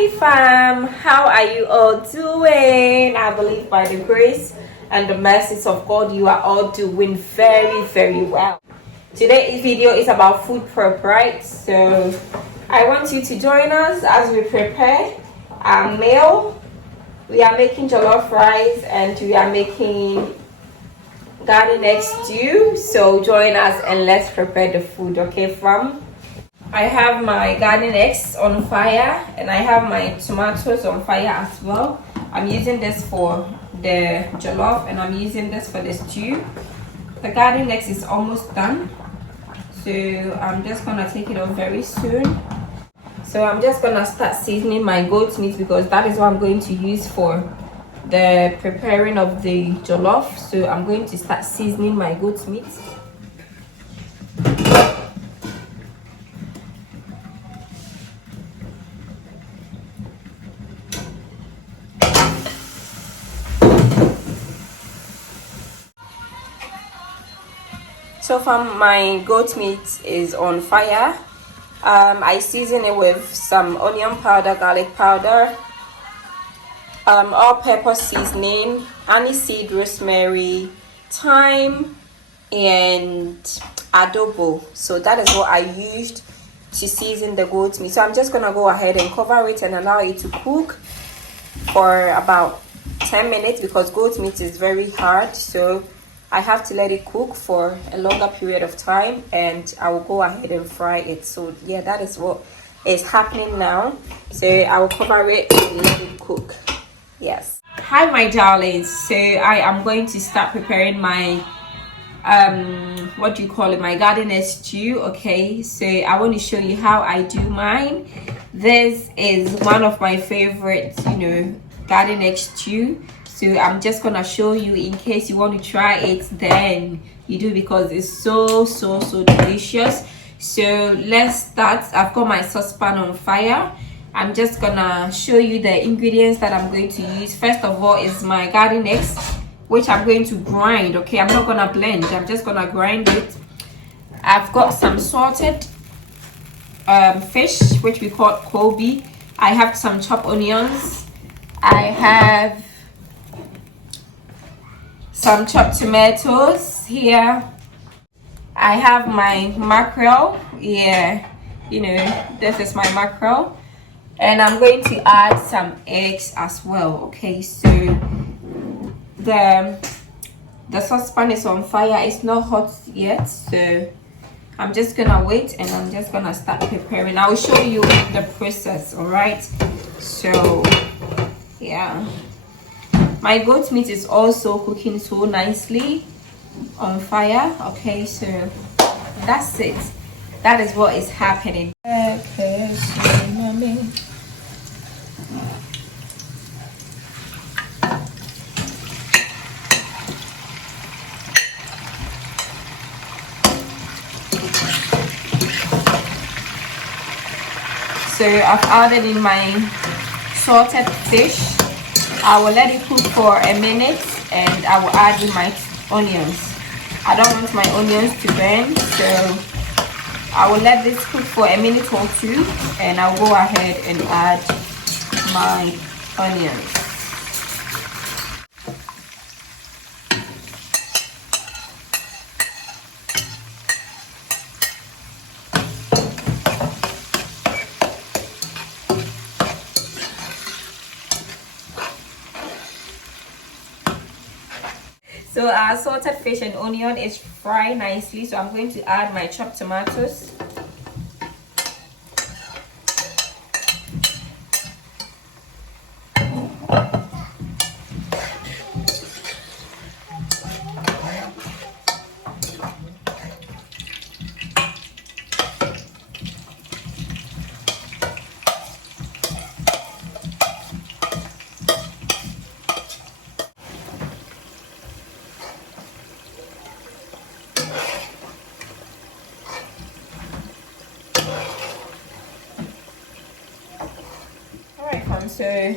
Hi fam, how are you all doing? I believe by the grace and the mercies of God you are all doing very well. Today's video is about food prep, right? So I want you to join us as we prepare our meal. We are making jollof rice and we are making garden egg stew. So join us and let's prepare the food, okay fam? I have my garden eggs on fire and I have my tomatoes on fire as well. I'm using this for the jollof and I'm using this for the stew. The garden eggs is almost done, so I'm just gonna take it off very soon. So I'm just gonna start seasoning my goat meat because that is what I'm going to use for the preparing of the jollof. So I'm going to start seasoning my goat meat. So far my goat meat is on fire. I season it with some onion powder, garlic powder, all-purpose seasoning, aniseed, rosemary, thyme, and adobo. So that is what I used to season the goat meat. So I'm just gonna go ahead and cover it and allow it to cook for about 10 minutes because goat meat is very hard. So I have to let it cook for a longer period of time and I will go ahead and fry it. So yeah, that is what is happening now. So I will cover it and let it cook. Yes. Hi my darlings. So I am going to start preparing my what do you call it, my garden egg stew. Okay, so I want to show you how I do mine. This is one of my favorite, garden egg stew. So I'm just gonna show you in case you want to try it, then you do because it's so delicious. So let's start. I've got my saucepan on fire. I'm just gonna show you the ingredients that I'm going to use. First of all is my garden eggs, which I'm going to grind. Okay, I'm not gonna blend, I'm just gonna grind it. I've got some salted fish, which we call Kobe. I have some chopped onions. I have some chopped tomatoes here. I have my mackerel. Yeah, this is my mackerel. And I'm going to add some eggs as well. Okay, so the saucepan is on fire. It's not hot yet, so I'm just gonna wait and I'm just gonna start preparing. I will show you the process. All right, so yeah, my goat meat is also cooking so nicely on fire. Okay, so that's it. That is what is happening. Okay, so mommy. So I've added in my salted fish. I will let it cook for a minute and I will add in my onions. I don't want my onions to burn, so I will let this cook for a minute or two and I'll go ahead and add my onions. So our salted fish and onion is fried nicely, so I'm going to add my chopped tomatoes. So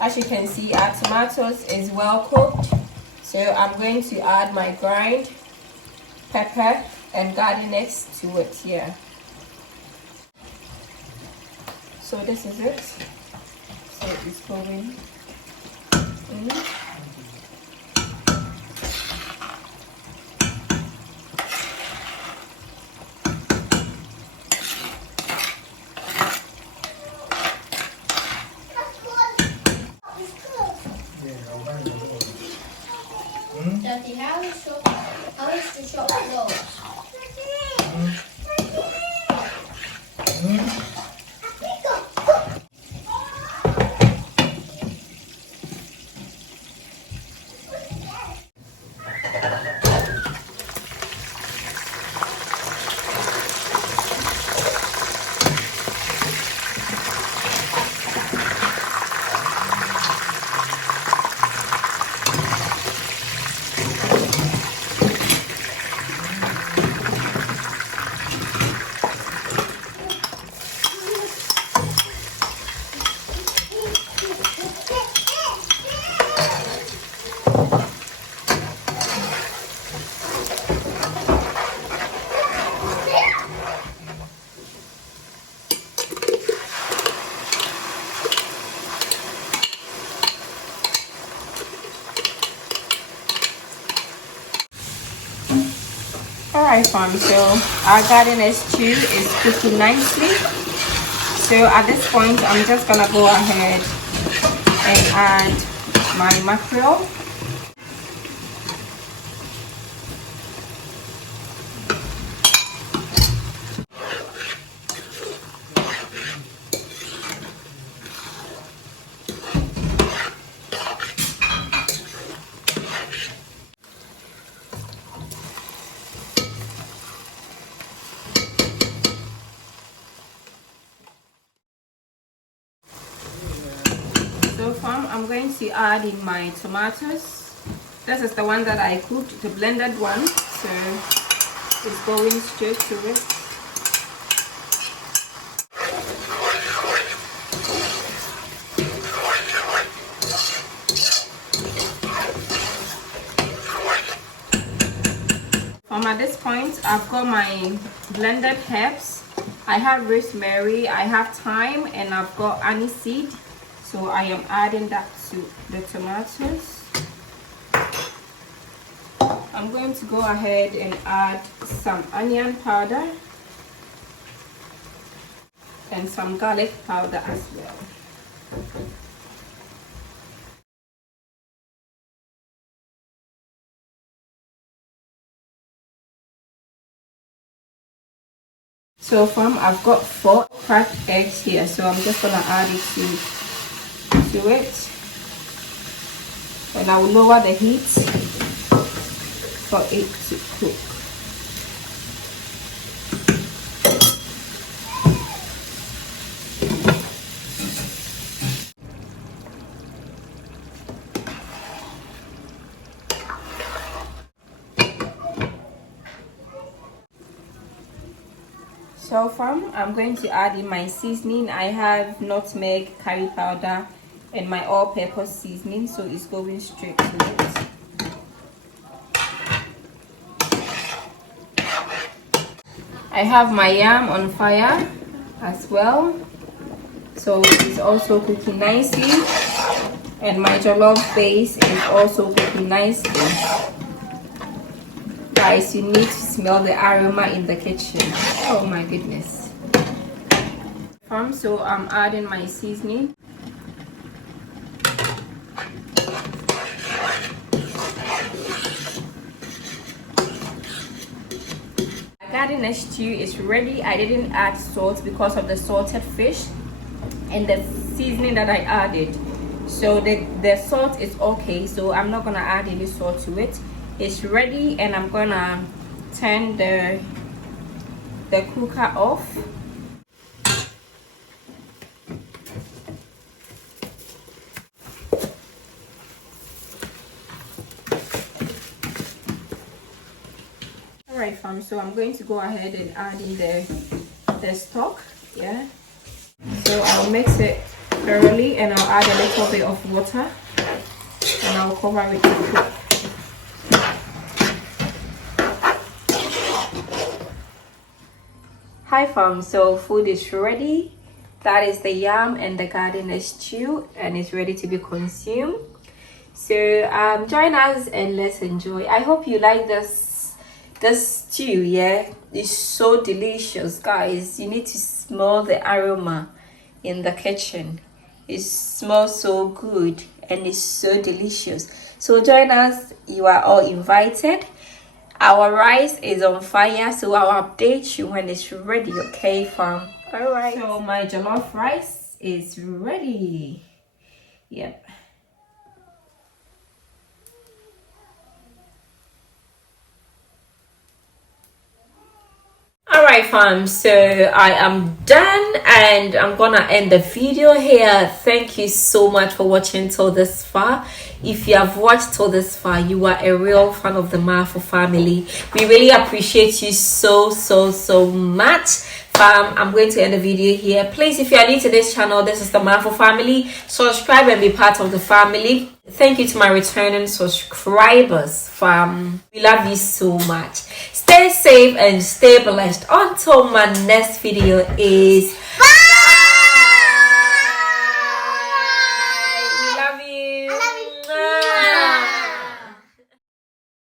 as you can see, our tomatoes is well cooked, so I'm going to add my grind pepper and garlic next to it here. So this is it. So it's going in. Daddy, how is the shop closed? Alright fam, so our garden stew is cooking nicely. So at this point I'm just gonna go ahead and add my mackerel. So fam, I'm going to add in my tomatoes. This is the one that I cooked, the blended one. So it's going straight to it. At this point, I've got my blended herbs. I have rosemary, I have thyme, and I've got aniseed. So I am adding that to the tomatoes. I'm going to go ahead and add some onion powder and some garlic powder as well. So fam, I've got 4 cracked eggs here, so I'm just gonna add it to it, and I will lower the heat for it to cook. So fam, I'm going to add in my seasoning. I have nutmeg, curry powder, and my all-purpose seasoning, so it's going straight to it. I have my yam on fire as well, so it's also cooking nicely, and my jollof base is also cooking nicely. Guys, you need to smell the aroma in the kitchen. Oh my goodness. So I'm adding my seasoning. My garden stew is ready. I didn't add salt because of the salted fish and the seasoning that I added. So the salt is okay, so I'm not gonna add any salt to it. It's ready, and I'm gonna turn the cooker off. Alright fam, so I'm going to go ahead and add in the stock. Yeah, so I'll mix it thoroughly, and I'll add a little bit of water, and I'll cover it to cook. Hi fam, so food is ready, That is the yam and the garden stew, and it's ready to be consumed. So join us and let's enjoy. I hope you like this stew. Yeah, it's so delicious, guys. You need to smell the aroma in the kitchen. It smells so good and it's so delicious. So join us. You are all invited. Our rice is on fire, so I'll update you when it's ready. Okay, fam? All right. So my jollof rice is ready. Yep. Alright fam, so I am done and I'm gonna end the video here. Thank you so much for watching till this far. If you have watched till this far, you are a real fan of the Marfo family. We really appreciate you so much. Fam, I'm going to end the video here. Please, if you are new to this channel, this is the Marfo family. Subscribe and be part of the family. Thank you to my returning subscribers, fam. We love you so much. Stay safe and stay blessed. Until my next video is bye.